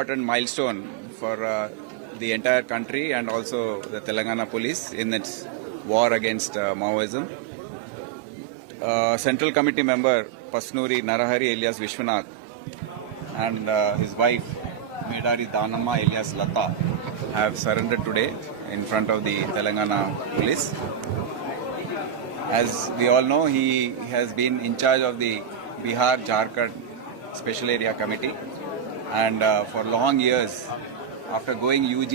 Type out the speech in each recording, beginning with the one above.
Important milestone for the entire country and also the Telangana police in its war against Maoism. Central Committee member Pasnuri Narahari alias Vishwanath and his wife Medari Danamma alias Lata have surrendered today in front of the Telangana police. As we all know, he has been in charge of the Bihar Jharkhand Special Area Committee, and for long years, after going UG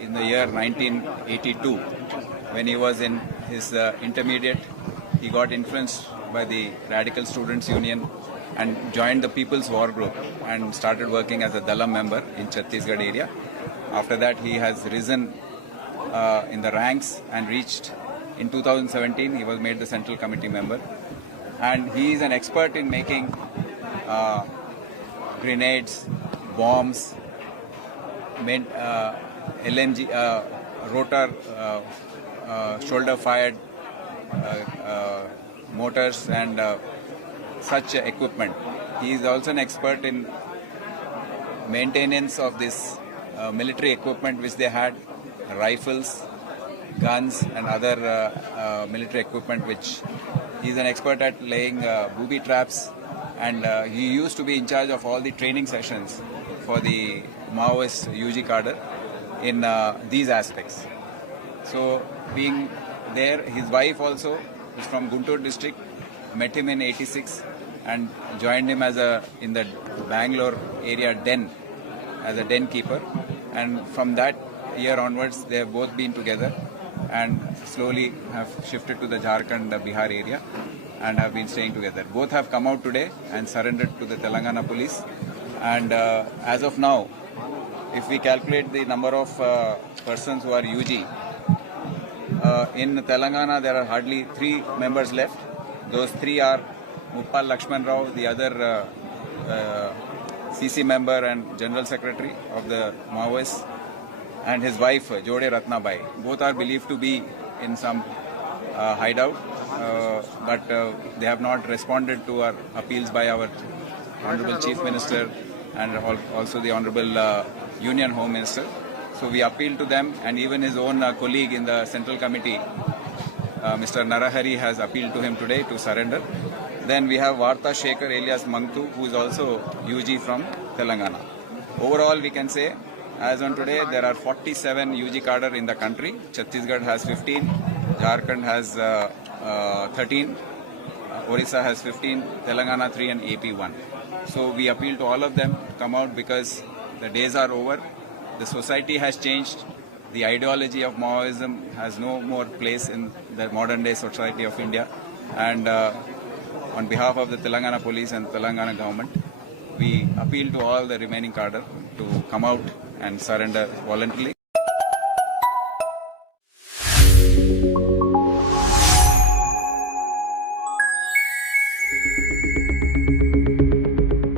in the year 1982, when he was in his intermediate, he got influenced by the Radical Students Union and joined the People's War Group and started working as a Dalam member in Chhattisgarh area. After that, he has risen in the ranks and reached, in 2017, he was made the Central Committee member. And he is an expert in making grenades, bombs, LMG, rotor, shoulder-fired motors and such equipment. He is also an expert in maintenance of this military equipment which they had, rifles, guns and other military equipment which he is an expert at laying booby traps, and he used to be in charge of all the training sessions for the Maoist UG cadre in these aspects. So being there, his wife also is from Guntur district, met him in '86 and joined him as in the Bangalore area den as a den keeper, and from that year onwards they have both been together and slowly have shifted to the Jharkhand, Bihar area and have been staying together. Both have come out today and surrendered to the Telangana police, and as of now, if we calculate the number of persons who are UG, in Telangana there are hardly 3 members left. Those 3 are Muppal Lakshman Rao, the other CC member and General Secretary of the Maoists, and his wife Jode Ratnabai. Both are believed to be in some hideout, but they have not responded to our appeals by our Honorable Chief Minister and also the Honorable Union Home Minister. So we appeal to them, and even his own colleague in the Central Committee, Mr. Narahari, has appealed to him today to surrender. Then we have Varta Shekhar alias Mangtu, who is also UG from Telangana. Overall, we can say, as on today, there are 47 UG cadre in the country. Chhattisgarh has 15, Jharkhand has 13, Orissa has 15, Telangana 3 and AP 1. So we appeal to all of them to come out because the days are over. The society has changed. The ideology of Maoism has no more place in the modern day society of India. And on behalf of the Telangana police and Telangana government, we appeal to all the remaining cadre to come out and surrender voluntarily.